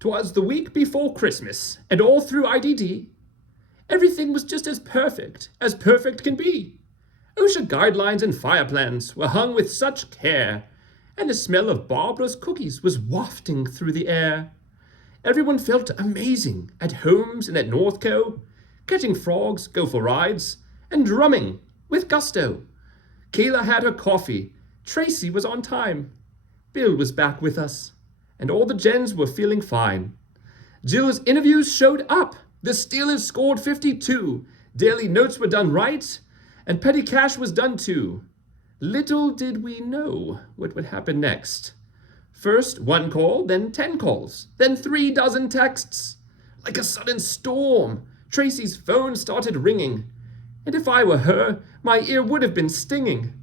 'Twas the week before Christmas, and all through IDD, everything was just as perfect can be. OSHA guidelines and fire plans were hung with such care, and the smell of Barbara's cookies was wafting through the air. Everyone felt amazing at homes and at Northco, catching frogs, go for rides, and drumming with gusto. Kayla had her coffee, Tracy was on time, Bill was back with us, and all the gens were feeling fine. Jill's interviews showed up, the Steelers scored 52, daily notes were done right, and petty cash was done too. Little did we know what would happen next. First 1 call, then 10 calls, then 3 dozen texts. Like a sudden storm, Tracy's phone started ringing, and if I were her, my ear would have been stinging.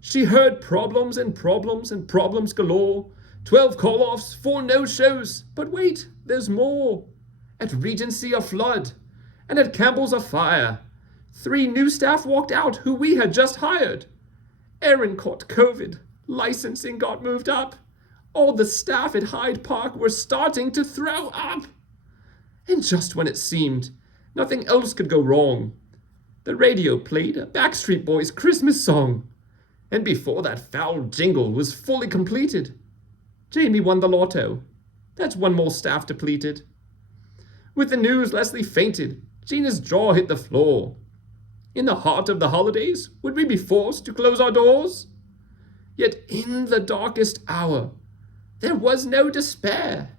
She heard problems and problems and problems galore, 12 call-offs, 4 no-shows, but wait, there's more. At Regency a flood, and at Campbell's a fire. 3 new staff walked out who we had just hired. Erin caught COVID, licensing got moved up. All the staff at Hyde Park were starting to throw up. And just when it seemed nothing else could go wrong, the radio played a Backstreet Boys Christmas song. And before that foul jingle was fully completed, Jamie won the lotto. That's 1 more staff depleted. With the news, Leslie fainted. Gina's jaw hit the floor. In the heart of the holidays, would we be forced to close our doors? Yet in the darkest hour, there was no despair.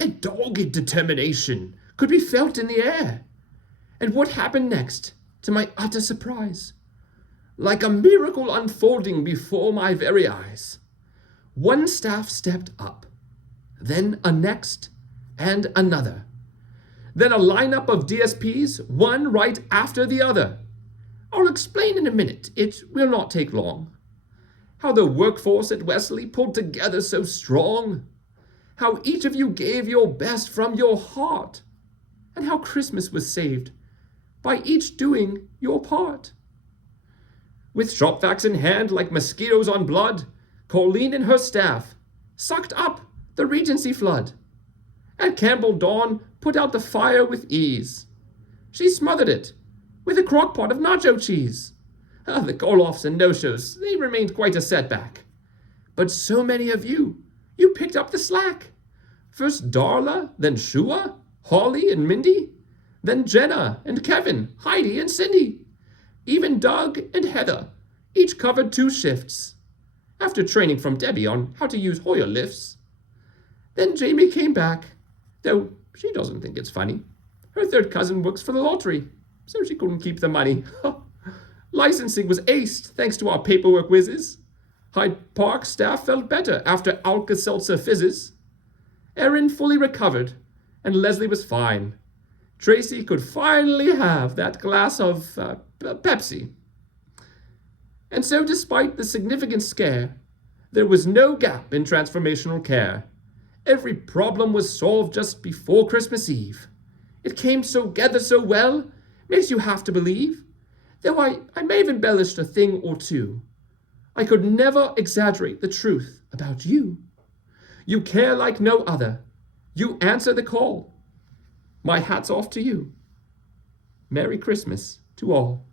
A dogged determination could be felt in the air. And what happened next, to my utter surprise? Like a miracle unfolding before my very eyes. 1 staff stepped up, then a next, and another. Then a lineup of DSPs, one right after the other. I'll explain in a minute, it will not take long. How the workforce at Wesley pulled together so strong. How each of you gave your best from your heart. And how Christmas was saved by each doing your part. With shop vacs in hand like mosquitoes on blood, Colleen and her staff sucked up the Regency flood. At Campbell Dawn put out the fire with ease. She smothered it with a crock-pot of nacho cheese. The call-offs and no-shows, they remained quite a setback. But so many of you picked up the slack. First Darla, then Shua, Holly and Mindy, then Jenna and Kevin, Heidi and Cindy. Even Doug and Heather each covered 2 shifts, after training from Debbie on how to use Hoyer lifts. Then Jamie came back, though she doesn't think it's funny. Her 3rd cousin works for the lottery, so she couldn't keep the money. Licensing was aced thanks to our paperwork whizzes. Hyde Park staff felt better after Alka-Seltzer fizzes. Erin fully recovered, and Leslie was fine. Tracy could finally have that glass of Pepsi. And so despite the significant scare, there was no gap in transformational care. Every problem was solved just before Christmas Eve. It came together so well, makes you have to believe. Though I may have embellished a thing or two, I could never exaggerate the truth about you. You care like no other. You answer the call. My hat's off to you. Merry Christmas to all.